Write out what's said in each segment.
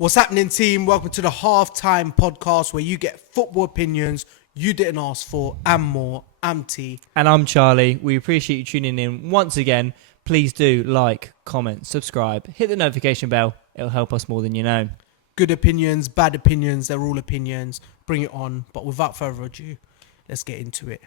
What's happening, team? Welcome to the Halftime Podcast, where you get football opinions you didn't ask for and more. I'm T. And I'm Charlie. We appreciate you tuning in once again. Please do like, comment, subscribe, hit the notification bell. It'll help us more than you know. Good opinions, bad opinions, they're all opinions. Bring it on. But without further ado, let's get into it.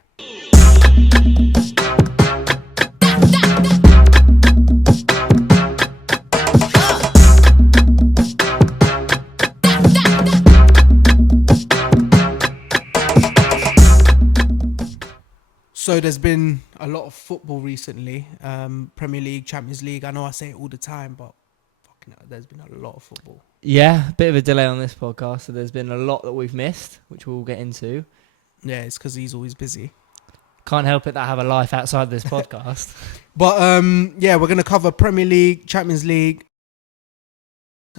So there's been a lot of football recently, Premier League, Champions League. I know I say it all the time, but fucking hell, there's been a lot of football. Yeah, a bit of a delay on this podcast, so there's been a lot that we've missed, which we'll get into. Yeah, it's because he's always busy. Can't help it that I have a life outside this podcast. But yeah, we're going to cover Premier League, Champions League,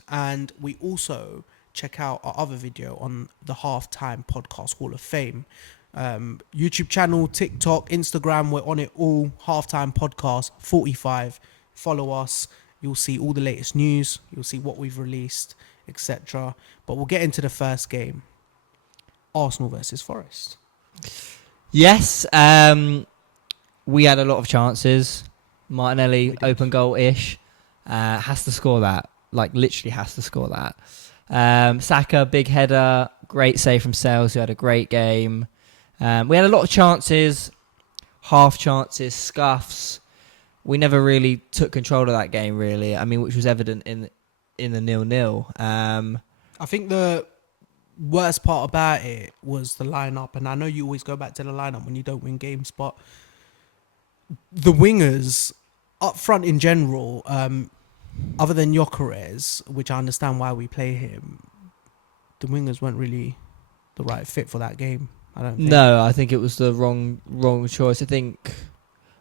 and we also check out our other video on the Halftime Podcast Hall of Fame. YouTube channel, TikTok, Instagram, we're on it all. Halftime Podcast 45. Follow us. You'll see all the latest news. You'll see what we've released, etc. But we'll get into the first game. Arsenal versus Forest. Yes, we had a lot of chances. Martinelli, open goal-ish. Has to score that. Like, literally has to score that. Saka, big header. Great save from Sales, who had a great game. We had a lot of chances, half chances, scuffs. We never really took control of that game, really. I mean, which was evident in the 0-0. I think the worst part about it was the lineup, and I know you always go back to the lineup when you don't win games, but the wingers up front in general, other than Gyökeres, which I understand why we play him, the wingers weren't really the right fit for that game. I don't think. No, I think it was the wrong choice. I think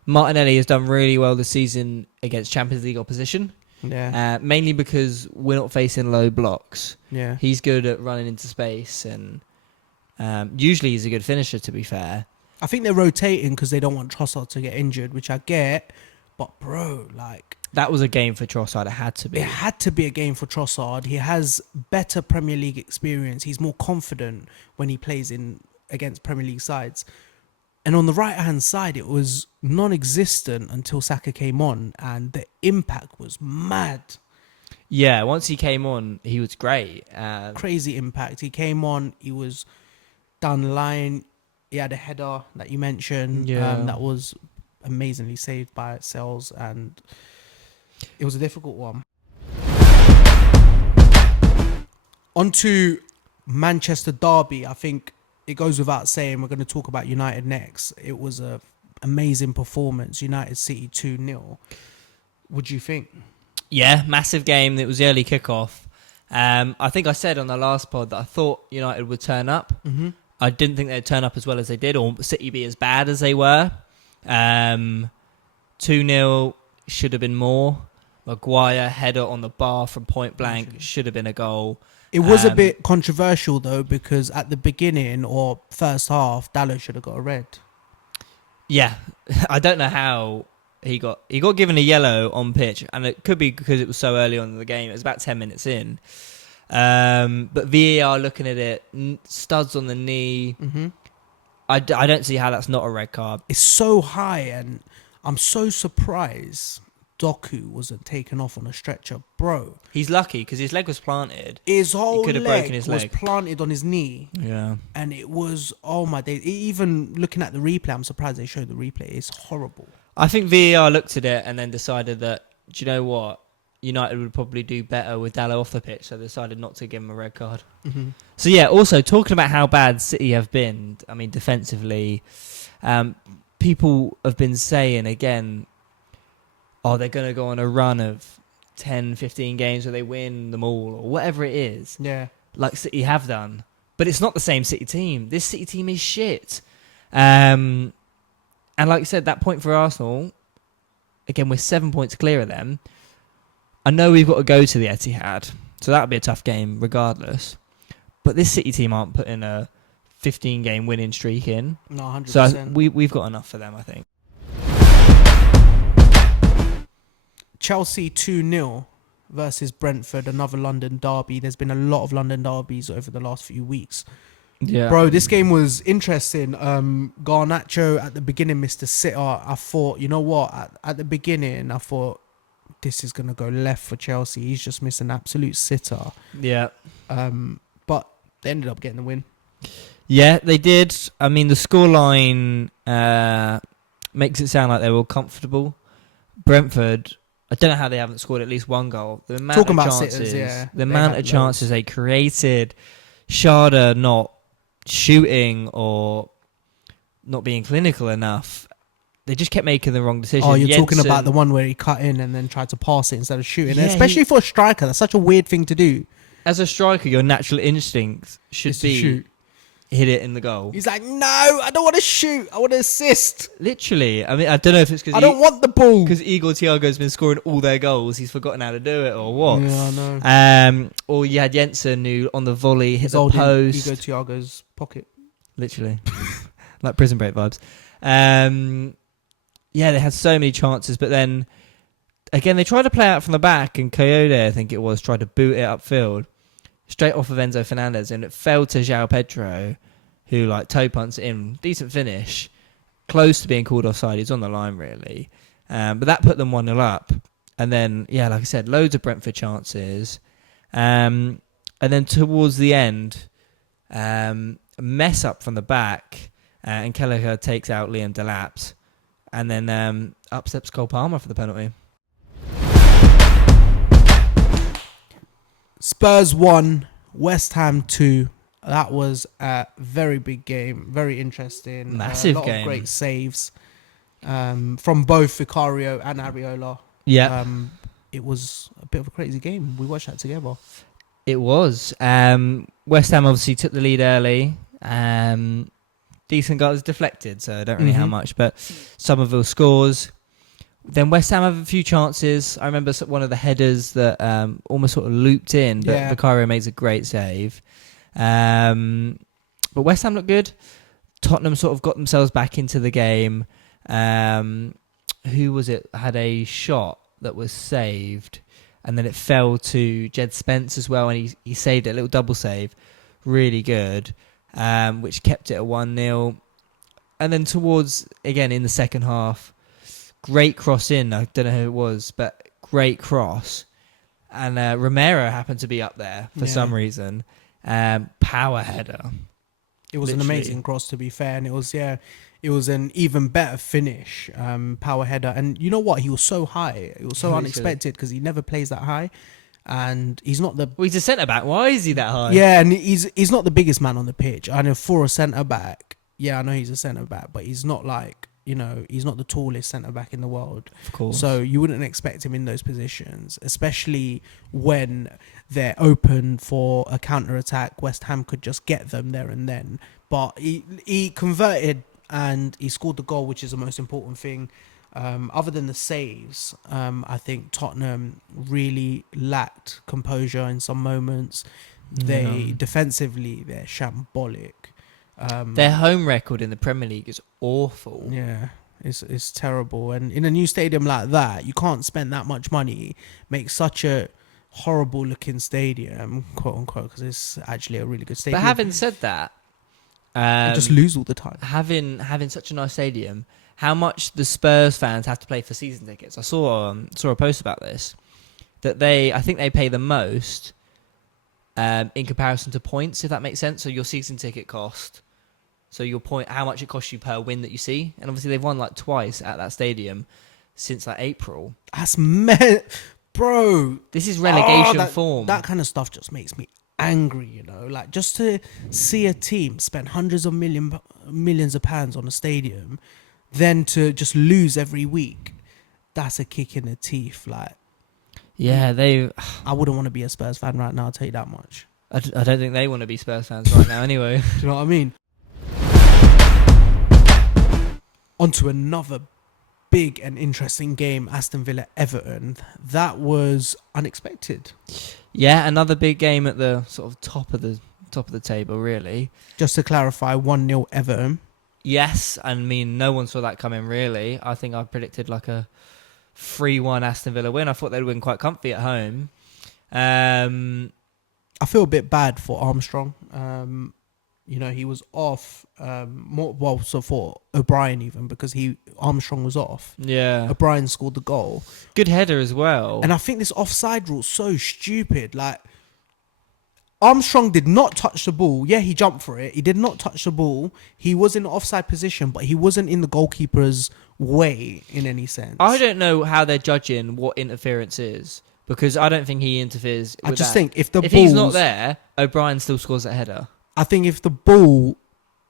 Martinelli has done really well this season against Champions League opposition. Yeah. Mainly because we're not facing low blocks. Yeah. He's good at running into space, and usually he's a good finisher, to be fair. I think they're rotating because they don't want Trossard to get injured, which I get. But, bro, like... That was a game for Trossard. It had to be. It had to be a game for Trossard. He has better Premier League experience. He's more confident when he plays against Premier League sides. And on the right-hand side, it was non-existent until Saka came on, and the impact was mad. Yeah, once he came on, he was great. Crazy impact. He came on, he was down the line. He had a header that you mentioned that was amazingly saved by Sales, and it was a difficult one. On to Manchester Derby. I think it goes without saying, we're going to talk about United next. It was an amazing performance. United City 2-0. What do you think? Yeah, massive game. It was the early kickoff. I think I said on the last pod that I thought United would turn up. Mm-hmm. I didn't think they'd turn up as well as they did, or City be as bad as they were. 2-0 should have been more. Maguire, header on the bar from point blank, should have been a goal. It was a bit controversial, though, because at the beginning or first half, Dalot should have got a red. Yeah. I don't know how he got given a yellow on pitch, and it could be because it was so early on in the game. It was about 10 minutes in. But VAR looking at it, studs on the knee. Mm-hmm. I don't see how that's not a red card. It's so high, and I'm so surprised Doku wasn't taken off on a stretcher, bro. He's lucky because his leg was planted. His whole leg was planted on his knee. Yeah. And it was, oh my days. Even looking at the replay, I'm surprised they showed the replay. It's horrible. I think VAR looked at it and then decided that, do you know what? United would probably do better with Dalot off the pitch, so they decided not to give him a red card. Mm-hmm. So yeah, also talking about how bad City have been, I mean, defensively, people have been saying again, oh, they're going to go on a run of 10, 15 games where they win them all, or whatever it is. Yeah. Like City have done. But it's not the same City team. This City team is shit. And like you said, that point for Arsenal, again, we're 7 points clear of them. I know we've got to go to the Etihad, so that'll be a tough game regardless. But this City team aren't putting a 15-game winning streak in. No, 100%. So we've got enough for them, I think. Chelsea 2-0 versus Brentford, another London derby. There's been a lot of London derbies over the last few weeks. Yeah. Bro, this game was interesting. Garnacho at the beginning missed a sitter. I thought, you know what? At the beginning, I thought this is going to go left for Chelsea. He's just missed an absolute sitter. Yeah. But they ended up getting the win. Yeah, they did. I mean, the scoreline makes it sound like they were comfortable. Brentford, I don't know how they haven't scored at least one goal. The amount Talking of about chances, sitters, yeah, the they amount had of chances loads. they created, Sharda not shooting or not being clinical enough. They just kept making the wrong decisions. Oh, you're talking about Jensen- the one where he cut in and then tried to pass it instead of shooting. Yeah, Especially for a striker, that's such a weird thing to do. As a striker, your natural instinct should Is to be shoot. hit it in the goal. He's like, no, I don't want to shoot. I want to assist. Literally. I mean, I don't know if it's I don't want the ball. because Igor Thiago's been scoring all their goals. He's forgotten how to do it or what. Yeah, I know. Or you had Jensen who on the volley hit He's the holding post. Igor Thiago's pocket. Literally. Like Prison Break vibes. Yeah, they had so many chances, but then again they tried to play out from the back, and Coyote, I think it was, tried to boot it upfield straight off of Enzo Fernandez, and it fell to João Pedro, who like toe punts it in. Decent finish, close to being called offside. He's on the line really, but that put them 1-0 up. And then yeah, like I said, loads of Brentford chances, and then towards the end, a mess up from the back, and Kelleher takes out Liam Delap's, and then up steps Cole Palmer for the penalty. Spurs 1, West Ham 2. That was a very big game, very interesting. Massive a lot game. of great saves from both Vicario and Ariola. Yeah, It was a bit of a crazy game. We watched that together. it was. West Ham obviously took the lead early. Decent goals deflected, so I don't really know how much, but Somerville scores. Then West Ham have a few chances. I remember one of the headers that almost sort of looped in, but Yeah. Vicario makes a great save. But West Ham looked good. Tottenham sort of got themselves back into the game. Who was it? Had a shot that was saved, and then it fell to Jed Spence as well, and he saved it, a little double save. Really good. Which kept it at 1-0. And then towards, again, in the second half, great cross in. I don't know who it was, but great cross. And Romero happened to be up there for some reason. Power header. It was an Literally. amazing cross, to be fair, and it was an even better finish, power header. And you know what? He was so high. It was so Literally. unexpected because he never plays that high, and he's not the Well, he's a centre-back. Why is he that high? yeah, and he's not the biggest man on the pitch. I know for a centre back, I know he's a centre back, but he's not like, he's not the tallest centre back in the world. Of course. So you wouldn't expect him in those positions, especially when they're open for a counter attack. West Ham could just get them there and then, but he converted and he scored the goal, which is the most important thing. Other than the saves, I think Tottenham really lacked composure in some moments. They defensively, they're shambolic. Their home record in the Premier League is awful. Yeah, it's terrible. And in a new stadium like that, you can't spend that much money, make such a horrible looking stadium, quote unquote, because it's actually a really good stadium. But having said that, and just lose all the time. having such a nice stadium, how much the Spurs fans have to pay for season tickets? I saw a post about this, that I think they pay the most in comparison to points, if that makes sense. So your season ticket cost, so your point, how much it costs you per win that you see, and obviously they've won like twice at that stadium since like April. That's bro. This is relegation that, form. That kind of stuff just makes me angry, like just to see a team spend hundreds of millions of pounds on a stadium, then to just lose every week. That's a kick in the teeth. Like, yeah, I wouldn't want to be a Spurs fan right now, I'll tell you that much. I don't think they want to be Spurs fans right now anyway. Do you know what I mean? On to another big and interesting game, Aston Villa Everton. That was unexpected. Yeah, another big game at the sort of top of the table, really. Just to clarify, 1-0 Everton. Yes, I mean, no one saw that coming, really. I think I predicted like a 3-1 Aston Villa win. I thought they'd win quite comfy at home. I feel a bit bad for Armstrong. He was off so for O'Brien even because Armstrong was off. Yeah. O'Brien scored the goal. Good header as well. And I think this offside rule is so stupid. Like, Armstrong did not touch the ball. Yeah, he jumped for it. He did not touch the ball. He was in the offside position, but he wasn't in the goalkeeper's way in any sense. I don't know how they're judging what interference is because I don't think he interferes with I just that. think if he's not there, O'Brien still scores that header. I think if the ball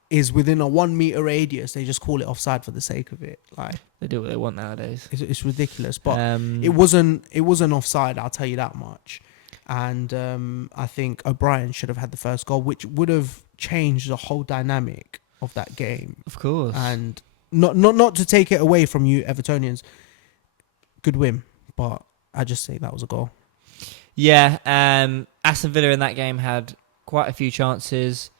is within a 1 meter radius, they just call it offside for the sake of it. Like, they do what they want nowadays. It's ridiculous, but it wasn't offside. I'll tell you that much. And I think O'Brien should have had the first goal, which would have changed the whole dynamic of that game. Of course. And not to take it away from you Evertonians, good win, but I just think that was a goal. Yeah, Aston Villa in that game had quite a few chances,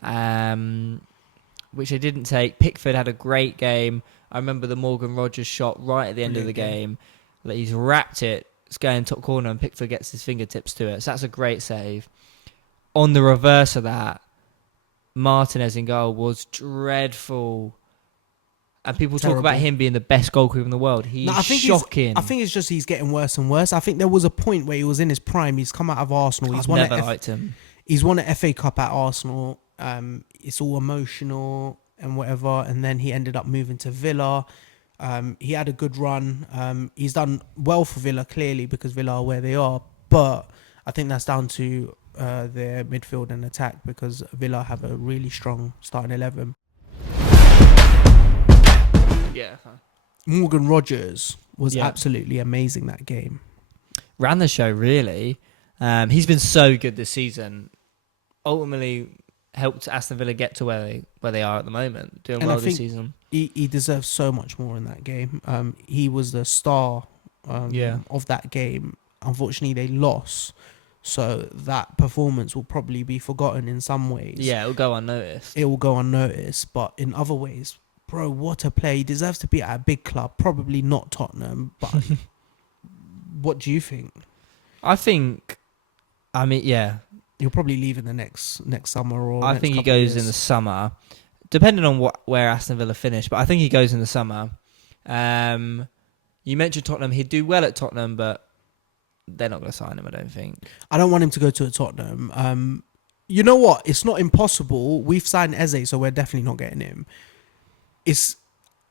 which they didn't take. Pickford had a great game. I remember the Morgan Rogers shot right at the end of the game. Like, he's wrapped it. It's going top corner and Pickford gets his fingertips to it. So that's a great save. On the reverse of that, Martinez in goal was dreadful. And people talk about him being the best goalkeeper in the world. He's shocking. I think it's just he's getting worse and worse. I think there was a point where he was in his prime. He's come out of Arsenal. I've never liked him. He's won an FA Cup at Arsenal. It's all emotional and whatever. And then he ended up moving to Villa. He had a good run. He's done well for Villa, clearly, because Villa are where they are. But I think that's down to their midfield and attack, because Villa have a really strong starting 11. Yeah. Morgan Rogers was absolutely amazing that game. Ran the show, really. He's been so good this season. Ultimately helped Aston Villa get to where they are at the moment. Doing well this season. He deserves so much more in that game. He was the star of that game. Unfortunately, they lost. So that performance will probably be forgotten in some ways. Yeah, it'll go unnoticed. It will go unnoticed. But in other ways, bro, what a play. He deserves to be at a big club. Probably not Tottenham. But what do you think? He'll probably leave in the next summer or I think he goes in the summer, depending on where Aston Villa finish. But I think he goes in the summer. You mentioned Tottenham. He'd do well at Tottenham, but they're not going to sign him, I don't think. I don't want him to go to Tottenham. You know what? It's not impossible. We've signed Eze, so we're definitely not getting him.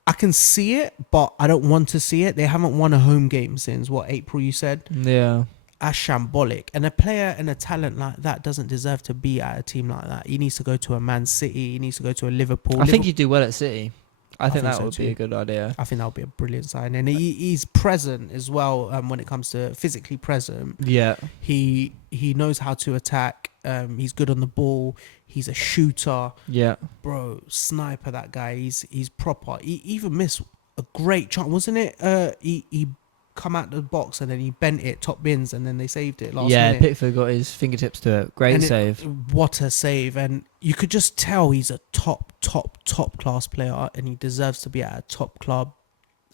I can see it, but I don't want to see it. They haven't won a home game since, April you said? Yeah. That's shambolic. And a player and a talent like that doesn't deserve to be at a team like that. He needs to go to a Man City. He needs to go to a Liverpool. I think he'd do well at City. I think that would be a good idea. I think that would be a brilliant sign. And he's present as well when it comes to physically present. Yeah. He knows how to attack. He's good on the ball. He's a shooter. Yeah. Bro, sniper, that guy. He's proper. He even missed a great chance, wasn't it? He come out the box and then he bent it, top bins, and then they saved it last minute. Yeah, Pickford got his fingertips to it. Great save. What a save. And you could just tell he's a top class player and he deserves to be at a top club.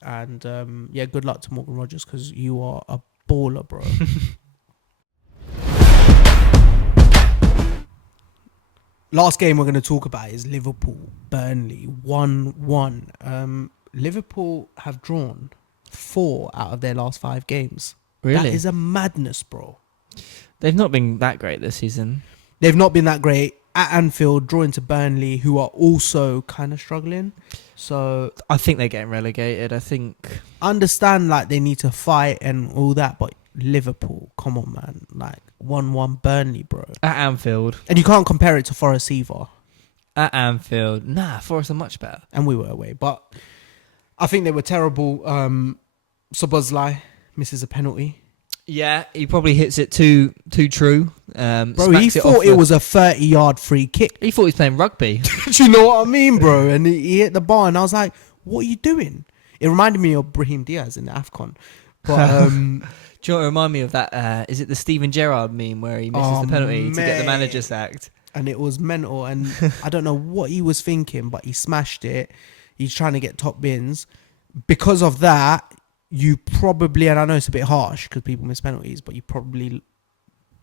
And good luck to Morgan Rogers, because you are a baller, bro. Last game we're going to talk about is Liverpool-Burnley 1-1. Liverpool have drawn 4 out of their last 5 games. Really? That is a madness, bro. They've not been that great this season. They've not been that great. At Anfield, drawing to Burnley, who are also kind of struggling. So I think they're getting relegated. I understand like they need to fight and all that, but Liverpool, come on, man. Like 1-1 Burnley, bro. At Anfield. And you can't compare it to Forest either. At Anfield. Nah, Forest are much better. And we were away. But I think they were terrible. Szoboszlai misses a penalty. Yeah, he probably hits it too true. Bro, he thought it was a 30-yard free kick. He thought he was playing rugby. Do you know what I mean, bro? And he hit the bar, and I was like, what are you doing? It reminded me of Brahim Diaz in the AFCON. But, do you know what remind me of that? Is it the Steven Gerrard meme where he misses the penalty to get the manager sacked? And it was mental, and I don't know what he was thinking, but he smashed it. He's trying to get top bins. Because of that, you probably, and I know it's a bit harsh because people miss penalties, but you probably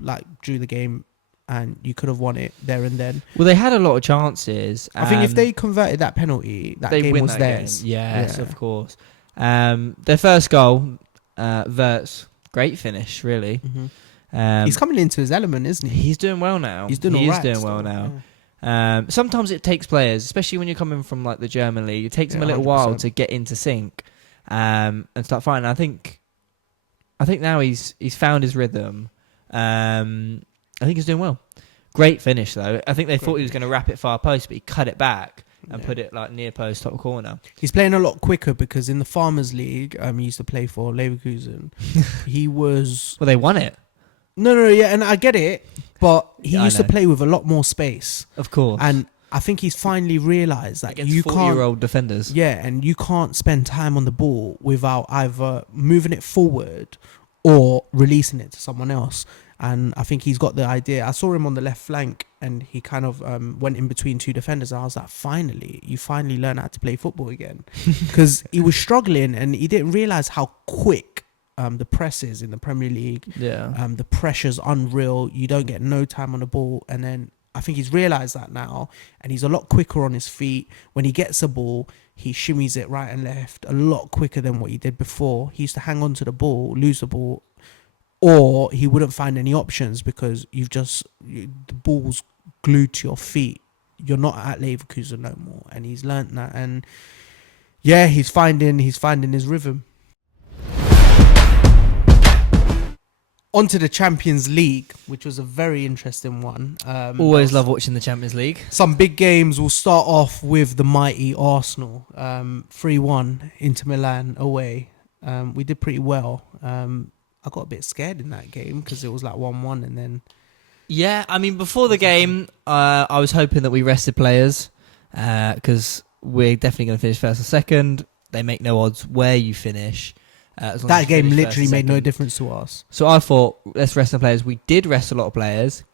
like drew the game, and you could have won it there and then. Well, they had a lot of chances. I think if they converted that penalty, that they game win was that theirs. game. Yes, of course. Their first goal, Verts, great finish, really. He's coming into his element, isn't he? He's doing well now. He's doing all right. He's doing well now. Yeah. Sometimes it takes players, especially when you're coming from like the German league, it takes them a little 100%. while to get into sync and start fighting. I think now he's found his rhythm. I think he's doing well. Great finish though. I think they thought he was going to wrap it far post, but he cut it back and put it like near post, top corner. He's playing a lot quicker because in the Farmers League, he used to play for Leverkusen. He was Well, they won it. no, yeah, and I get it, but he used to play with a lot more space, of course. And I think he's finally realised that against you 40-year-old defenders. Yeah, and you can't spend time on the ball without either moving it forward or releasing it to someone else. And I think he's got the idea. I saw him on the left flank and he kind of went in between two defenders. I was like, you finally learn how to play football again. Because he was struggling and he didn't realise how quick the press is in the Premier League. Yeah. The pressure's unreal. You don't get no time on the ball. And then I think he's realised that now. And he's a lot quicker on his feet. When he gets a ball, he shimmies it right and left a lot quicker than what he did before. He used to hang on to the ball, lose the ball, or he wouldn't find any options because the ball's glued to your feet. You're not at Leverkusen no more, and he's learnt that. And yeah, he's finding his rhythm. On to the Champions League, which was a very interesting one. Always love watching the Champions League. Some big games. We'll start off with the mighty Arsenal, 3-1 Inter Milan away. We did pretty well. I got a bit scared in that game because it was like 1-1 and then... Yeah, I mean, before the game, I was hoping that we rested players because we're definitely going to finish first or second. They make no odds where you finish. That game literally made no difference to us. So I thought, let's rest the players. We did rest a lot of players.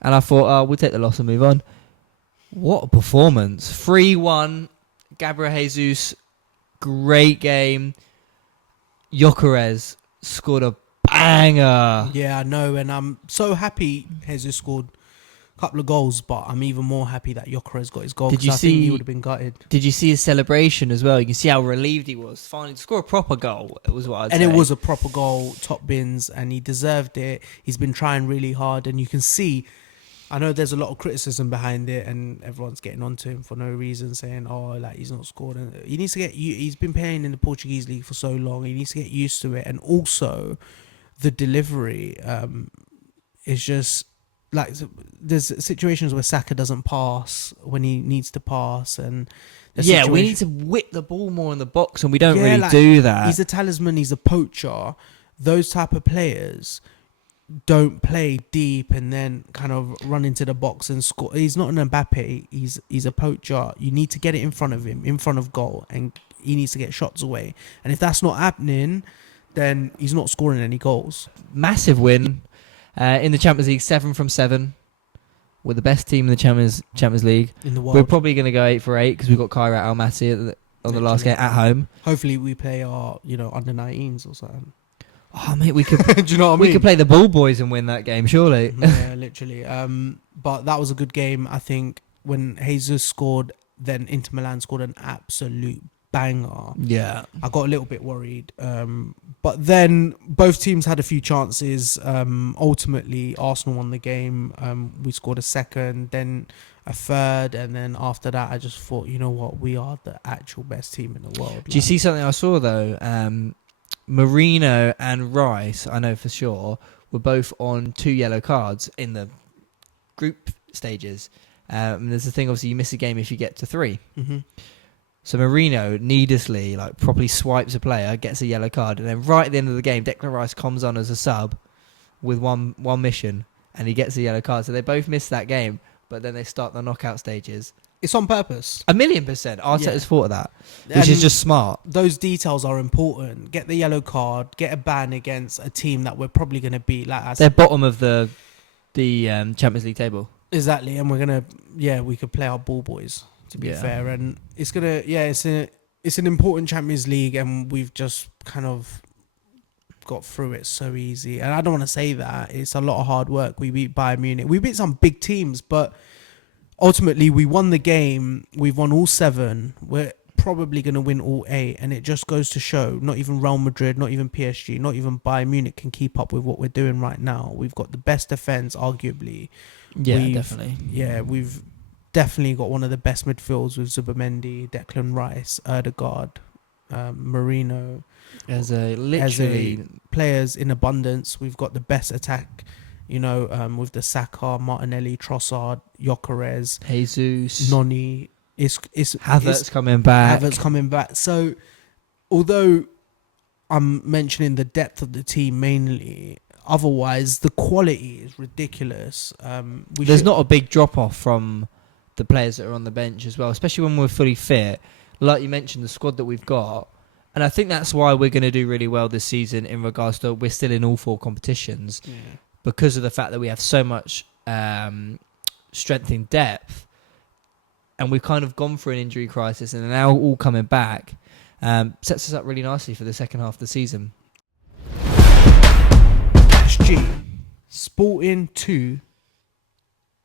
And I thought, we'll take the loss and move on. What a performance. 3-1, Gabriel Jesus, great game. Gyökeres scored a banger. Yeah, I know, and I'm so happy Jesus scored a couple of goals, but I'm even more happy that Gyökeres got his goal. Did you I see? think he would have been gutted. Did you see his celebration as well? You can see how relieved he was finally to score a proper goal. It was what I'd say. And it was a proper goal, top bins, and he deserved it. He's been trying really hard, and you can see. I know there's a lot of criticism behind it, and everyone's getting onto him for no reason, saying, "Oh, like he's not scored." And he needs to get. He's been playing in the Portuguese league for so long. He needs to get used to it, and also the delivery is just like there's situations where Saka doesn't pass when he needs to pass, and we need to whip the ball more in the box, and we don't really do that. He's a talisman. He's a poacher. Those type of players don't play deep and then kind of run into the box and score. He's not an Mbappe. He's a poacher. You need to get it in front of him, in front of goal, and he needs to get shots away. And if that's not happening, then he's not scoring any goals. Massive win in the Champions League, 7 from 7. We're the best team in the Champions League in the world. We're probably going to go 8 for 8 because we've got Kairat Almaty on the last game at home. Hopefully, we play our under 19s or something. Oh mate, we could. Do you know what I mean? We could play the Ball Boys and win that game, surely. Yeah, literally. But that was a good game. I think when Jesus scored, then Inter Milan scored an absolute banger. Yeah, I got a little bit worried. But then both teams had a few chances. Ultimately, Arsenal won the game. We scored a second, then a third, and then after that, I just thought, you know what, we are the actual best team in the world. Do you see something I saw though? Marino and Rice, I know for sure, were both on 2 yellow cards in the group stages. There's the thing, obviously, you miss a game if you get to 3. Mm-hmm. So Marino needlessly, properly swipes a player, gets a yellow card, and then right at the end of the game, Declan Rice comes on as a sub with one mission, and he gets a yellow card. So they both missed that game, but then they start the knockout stages. It's on purpose. 1,000,000%. Arteta's thought of that, which is just smart. Those details are important. Get the yellow card, get a ban against a team that we're probably going to beat. They're bottom of the Champions League table. Exactly, and we're going to, we could play our ball boys, to be fair. And it's going to, it's an important Champions League, and we've just kind of got through it so easy. And I don't want to say that. It's a lot of hard work. We beat Bayern Munich. We beat some big teams, but ultimately we won the game. We've won all 7. We're probably going to win all 8. And it just goes to show not even Real Madrid, not even PSG, not even Bayern Munich can keep up with what we're doing right now. We've got the best defense, arguably. Yeah, definitely. Yeah, we've definitely got one of the best midfields with Zubimendi, Declan Rice, Erdegaard, Marino. As a Players in abundance. We've got the best attack, with the Saka, Martinelli, Trossard, Gyökeres, Jesus, Noni. Havertz coming back. So, although I'm mentioning the depth of the team mainly, otherwise the quality is ridiculous. There's not a big drop off from the players that are on the bench as well, especially when we're fully fit. Like you mentioned, the squad that we've got, and I think that's why we're going to do really well this season in regards to we're still in all 4 competitions because of the fact that we have so much strength in depth, and we've kind of gone through an injury crisis and are now all coming back. Sets us up really nicely for the second half of the season. PSG Sporting 2,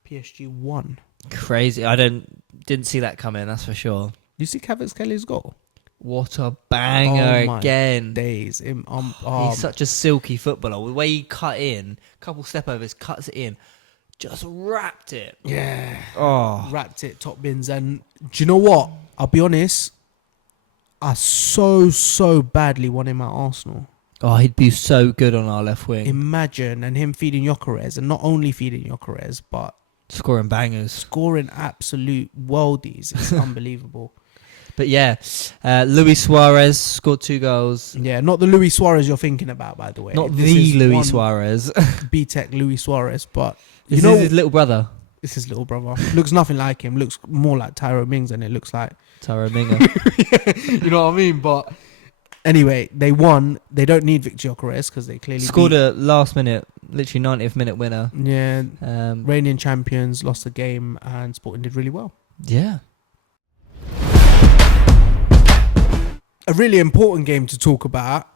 PSG 1. Crazy. I didn't see that coming, that's for sure. You see Kelly's goal? What a banger again. Days. He's such a silky footballer. The way he cut in, couple step overs, cuts it in, just wrapped it. Yeah. Oh. Wrapped it, top bins. And do you know what? I'll be honest, I so badly want him at Arsenal. Oh, he'd be so good on our left wing. Imagine, and him feeding Gyökeres, and not only feeding Gyökeres, but scoring bangers. Scoring absolute worldies. It's unbelievable. But yeah, Luis Suarez scored 2 goals. Yeah, not the Luis Suarez you're thinking about, by the way. Not the Luis Suarez. B-Tech Luis Suarez, but this is his little brother. It's his little brother. Looks nothing like him. Looks more like Tyro Mings than it looks like Tyro Minga. You know what I mean? But anyway, they won. They don't need Victor Gyökeres because they clearly scored a last minute, literally 90th minute winner. Yeah. Reigning champions lost the game, and Sporting did really well. Yeah. A really important game to talk about.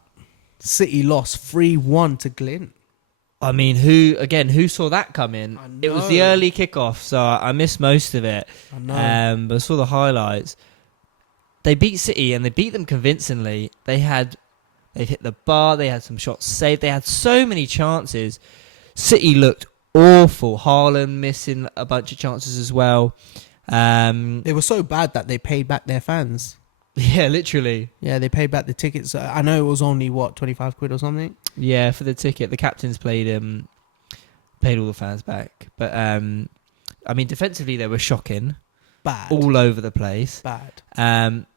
City lost 3-1 to Glint. I mean, who saw that coming? It was the early kickoff, so I missed most of it. I know. But I saw the highlights. They beat City, and they beat them convincingly. They hit the bar. They had some shots saved. They had so many chances. City looked awful. Haaland missing a bunch of chances as well. They were so bad that they paid back their fans. Yeah, literally. Yeah, they paid back the tickets. I know it was only, 25 quid or something? Yeah, for the ticket. The captains paid all the fans back. But, I mean, defensively, they were shocking. Bad. All over the place. Bad.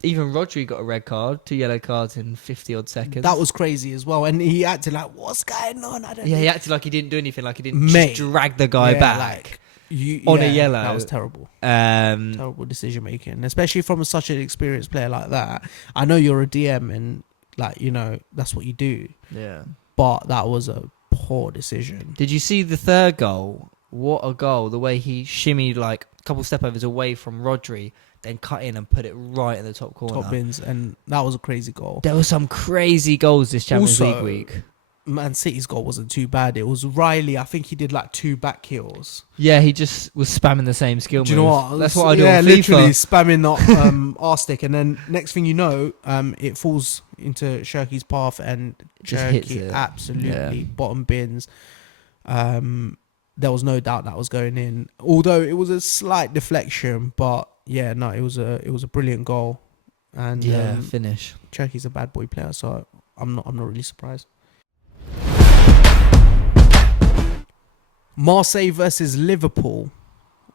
Even Rodri got a red card, 2 yellow cards in 50-odd seconds. That was crazy as well. And he acted like, what's going on? He acted like he didn't do anything, like he didn't just drag the guy back. On a yellow. That was terrible. Terrible decision making, especially from such an experienced player like that. I know you're a DM and that's what you do. Yeah. But that was a poor decision. Did you see the third goal? What a goal. The way he shimmied like a couple step overs away from Rodri, then cut in and put it right in the top corner. Top bins, and that was a crazy goal. There were some crazy goals this Champions League week. Man City's goal wasn't too bad. It was Riley. I think he did 2 back heels. Yeah, he just was spamming the same skill move. Do you know what? That's what I do on FIFA. Literally spamming the R-stick, and then next thing you know, it falls into Shirky's path, and Shirky absolutely bottom bins. There was no doubt that was going in, although it was a slight deflection. But yeah, no, it was a brilliant goal, and finish. Shirky's a bad boy player, so I'm not really surprised. Marseille versus Liverpool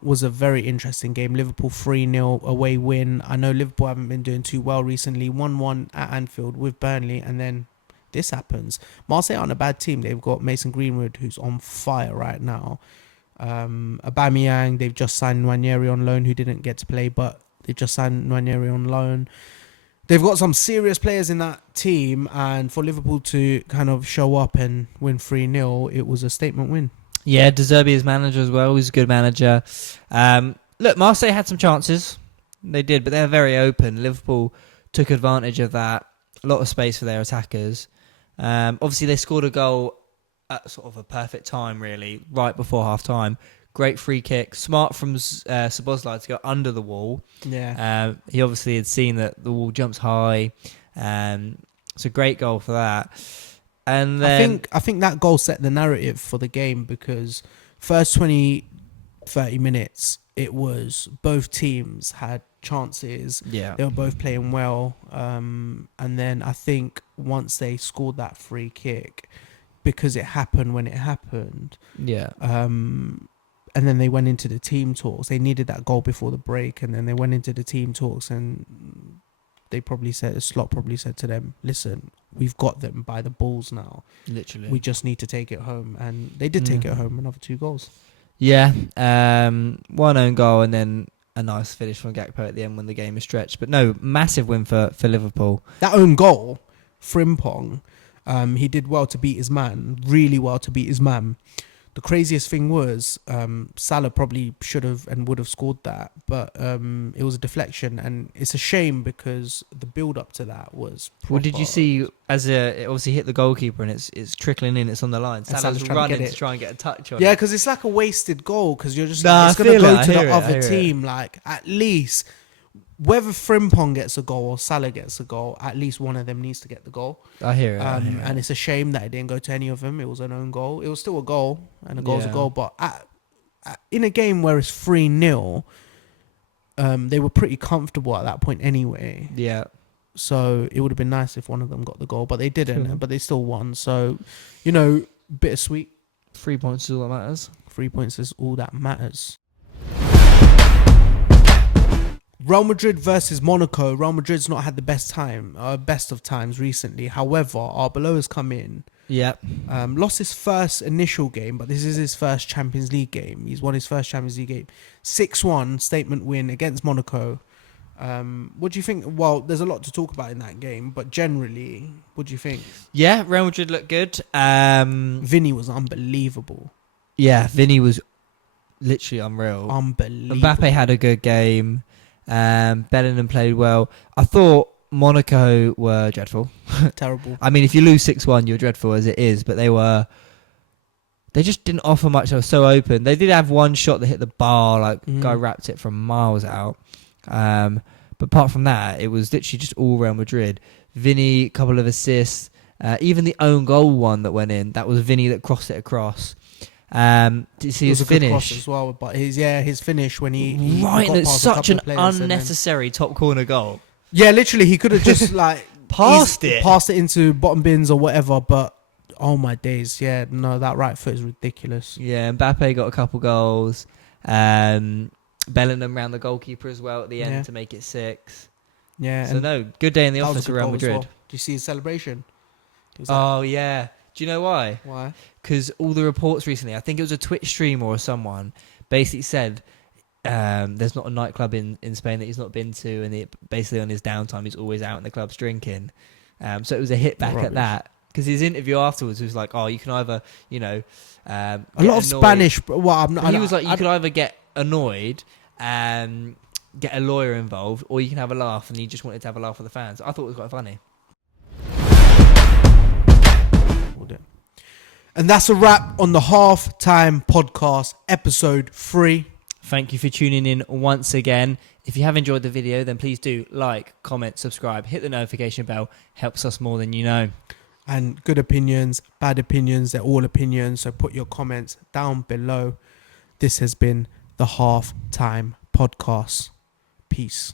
was a very interesting game. Liverpool 3-0 away win. I know Liverpool haven't been doing too well recently. 1-1 at Anfield with Burnley, and then this happens. Marseille aren't a bad team. They've got Mason Greenwood, who's on fire right now. Aubameyang, they've just signed Nwaneri on loan, who didn't get to play, but they've just signed Nwaneri on loan. They've got some serious players in that team, and for Liverpool to kind of show up and win 3-0, it was a statement win. Yeah, De Zerbi is manager as well. He's a good manager. Look, Marseille had some chances. They did, but they're very open. Liverpool took advantage of that. A lot of space for their attackers. Obviously, they scored a goal at sort of a perfect time, really, right before half time. Great free kick, smart from Szoboszlai to go under the wall. Yeah. He obviously had seen that the wall jumps high. It's a great goal for that. And then I think that goal set the narrative for the game because first 20, 30 minutes, it was both teams had chances. yeah, They were both playing well. And then I think once they scored that free kick, because it happened when it happened, yeah, and then they went into the team talks. They needed that goal before the break, and then they went into the team talks, and Slot probably said to them, "Listen, we've got them by the balls now. literally. We just need to take it home," and they did take it home. Another 2 goals. Yeah, one own goal and then a nice finish from Gakpo at the end when the game is stretched. But no, massive win for Liverpool. That own goal, Frimpong, he did well to beat his man. Really well to beat his man. The craziest thing was Salah probably should have and would have scored that, but it was a deflection, and it's a shame because the build up to that was proper. Well, did you see it obviously hit the goalkeeper and it's trickling in, it's on the line. Salah's running to try and get a touch on it. Yeah, because it's like a wasted goal because you're just Nah, it's going to go I to hear the it, other team. Like, at least whether Frimpong gets a goal or Salah gets a goal, at least one of them needs to get the goal. I hear it. And it's a shame that it didn't go to any of them. It was an own goal. It was still a goal, and a goal's a goal. But in a game where it's 3-0, they were pretty comfortable at that point anyway. Yeah. So it would have been nice if one of them got the goal, but they didn't. True. But they still won. So, bittersweet. 3 points is all that matters. 3 points is all that matters. Real Madrid versus Monaco. Real Madrid's not had the best of times recently. However, Arbeloa has come in. Yeah. Lost his first initial game, but this is his first Champions League game. He's won his first Champions League game. 6-1 statement win against Monaco. What do you think? Well, there's a lot to talk about in that game, but generally, what do you think? Yeah, Real Madrid looked good. Vinny was unbelievable. Yeah, Vinny was literally unreal. Unbelievable. Mbappe had a good game. Bellingham played well. I thought Monaco were dreadful. Terrible. I mean, if you lose 6-1, you're dreadful as it is, but they just didn't offer much. They were so open. They did have one shot that hit the bar, guy wrapped it from miles out. But apart from that, it was literally just all Real Madrid. Vinny, a couple of assists, even the own goal one that went in, that was Vinny that crossed it across. Did you see his finish? Good cross as well, but his finish when he right, got and it's such an unnecessary top corner goal. Yeah, literally, he could have just passed it into bottom bins or whatever. But oh my days, yeah, no, that right foot is ridiculous. Yeah, Mbappe got a couple goals. Bellingham round the goalkeeper as well at the end to make it 6. Yeah, so no, good day in the office for Real Madrid. Well. Do you see his celebration? Yeah. Do you know why? Why? Because all the reports recently, I think it was a Twitch streamer or someone, basically said there's not a nightclub in Spain that he's not been to, and basically on his downtime he's always out in the clubs drinking. So it was a hit back at that. Because his interview afterwards was like, "Oh, you can either, a lot of Spanish." Well, he was like, "You could either get annoyed and get a lawyer involved, or you can have a laugh." And he just wanted to have a laugh with the fans. I thought it was quite funny. And that's a wrap on the Halftime Podcast, episode 3. Thank you for tuning in once again. If you have enjoyed the video, then please do like, comment, subscribe, hit the notification bell. Helps us more than you know. And good opinions, bad opinions, they're all opinions. So put your comments down below. This has been the Halftime Podcast. Peace.